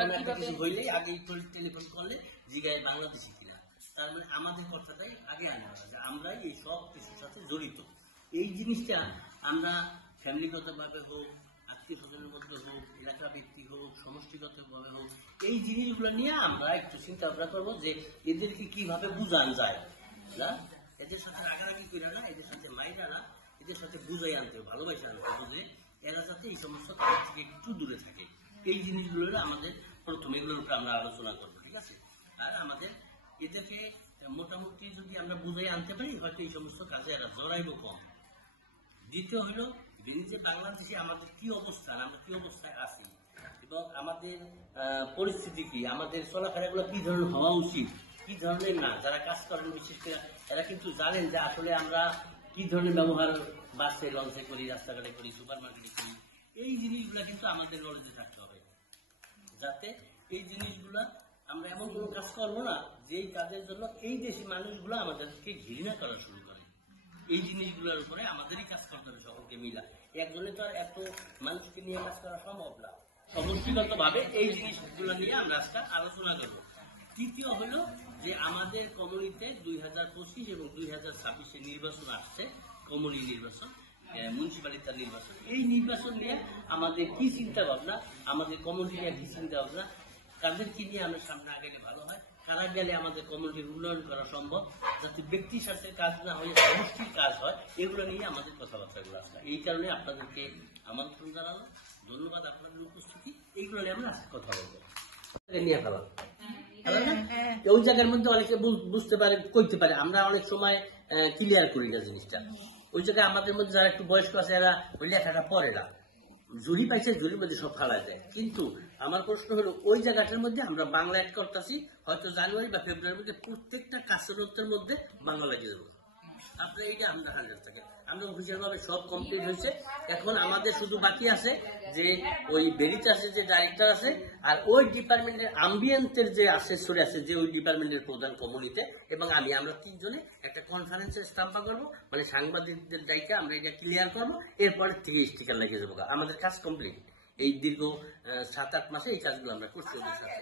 কোনো একটা কিছু হইলেই আগে টেলিফোন করলে জিগায় বাংলাদেশি কিনা, তার মানে আমাদের কথাটাই আগে আনা হয় যে আমরাই এই সব কিছুর সাথে জড়িত। এই জিনিসটা আমরা ফ্যামিলিগতভাবে হোক, আত্মীয় স্বজনের মধ্যে হোক, এলাকা ভিত্তিক হোক, সমষ্টিগতভাবে হোক, এই জিনিসগুলো নিয়ে আমরা একটু চিন্তা ভাবনা করবো যে এদেরকে কিভাবে বুঝান যায় না, এদের সাথে রাগারাগি করে না, এদের সাথে মাইরা না, এদের সাথে বুঝাই আনতে হবে, ভালোবাসা আনতে হবে, যে এরা যাতে এই সমস্ত কাজ থেকে একটু দূরে থাকে। এই জিনিসগুলো আমাদের প্রথমে এগুলোর উপরে আমরা আলোচনা করবো, ঠিক আছে? আর আমাদের এদেরকে মোটামুটি যদি আমরা বুঝাই আনতে পারি, হয়তো এই সমস্ত কাজে এরা জড়াইব কম। দ্বিতীয় হলো যে বাংলাদেশে আমাদের কি অবস্থান, আমরা কি অবস্থায় আছি এবং আমাদের পরিস্থিতি কি, আমাদের চলাফেরাগুলো কি ধরনের হওয়া উচিত, কি ধরনের না। যারা কাজ করেন বিশেষ করে এরা কিন্তু জানেন যে আসলে আমরা কি ধরনের ব্যবহার বাসে লঞ্চে করি, রাস্তাঘাটে করি, সুপার মার্কেটে করি। এই জিনিসগুলা কিন্তু আমাদের নলেজে থাকতে হবে, যাতে এই জিনিসগুলা আমরা এমন কোনো কাজ করবো না যেই কাজের জন্য এই দেশি মানুষগুলো আমাদেরকে ঘৃণা করা শুরু করে। এই জিনিসগুলোর উপরে আমাদেরই কাজ করতে হবে সকলকে মিলা। একজনে তো আর এত মানুষকে নিয়ে কাজ করা সম্ভব না, সমষ্টিগত ভাবে এই জিনিসগুলো নিয়ে আমরা আজকে আলোচনা করব। তৃতীয় হলো যে আমাদের কমিউনিতে 2025 এবং 2026 নির্বাচন আসছে, কমিউনি নির্বাচন, মিউনিসিপ্যালিটির নির্বাচন। এই নির্বাচন নিয়ে আমাদের কি চিন্তা ভাবনা, আমাদের কমিউনিটি নিয়ে কি চিন্তা ভাবনা, কাদেরকে নিয়ে আমরা সামনে আগেলে ভালো হয়, কারা গেলে আমাদের কমিউনিটির উন্নয়ন করা সম্ভব, যাতে ব্যক্তির সাথে কাজ না হয়ে সমষ্টির কাজ হয়, এগুলো নিয়ে আমাদের কথাবার্তাগুলো আসবে। এই কারণে আপনাদেরকে আমন্ত্রণ জানানো, ধন্যবাদ আপনাদের উপস্থিতি। এইগুলো নিয়ে আমরা আজকে কথা বলবো নিয়ে ফেলাম। ওই জায়গার মধ্যে অনেকে বুঝতে পারে, করতে পারে, আমরা অনেক সময় ক্লিয়ার করি না জিনিসটা। ওই জায়গায় আমাদের মধ্যে যারা একটু বয়স্ক আছে এরা ওই লেখাটা পড়ে না, জুড়ি পাইছে জুড়ির মধ্যে সব ফালা যায়। কিন্তু আমার প্রশ্ন হলো ওই জায়গাটার মধ্যে আমরা বাংলা অ্যাড করতেছি, হয়তো জানুয়ারি বা ফেব্রুয়ারির মধ্যে প্রত্যেকটা কাছের মধ্যে বাংলা লাগিয়ে দেবো। আপনার এইটা আমরা 100 টাকা আমরা অফিসিয়াল ভাবে সব কমপ্লিট হয়েছে। এখন আমাদের শুধু বাকি আছে যে ওই বেরিটাসের যে ডাইরেক্টর আছে আর ওই ডিপার্টমেন্টের আম্বিয়েন্টের যে অ্যাসেসরি আছে, যে ওই ডিপার্টমেন্টের প্রধান কমিউনিতে এবং আমরা তিনজনে একটা কনফারেন্সের স্টাম্পা করবো, মানে সাংবাদিকদের দায়িত্বে আমরা এটা ক্লিয়ার করবো। এরপরে থেকে স্টিকার লাগিয়ে দেবো। আমাদের কাজ কমপ্লিট। এই দীর্ঘ 7-8 মাসে এই কাজগুলো আমরা করছি ওদের সাথে।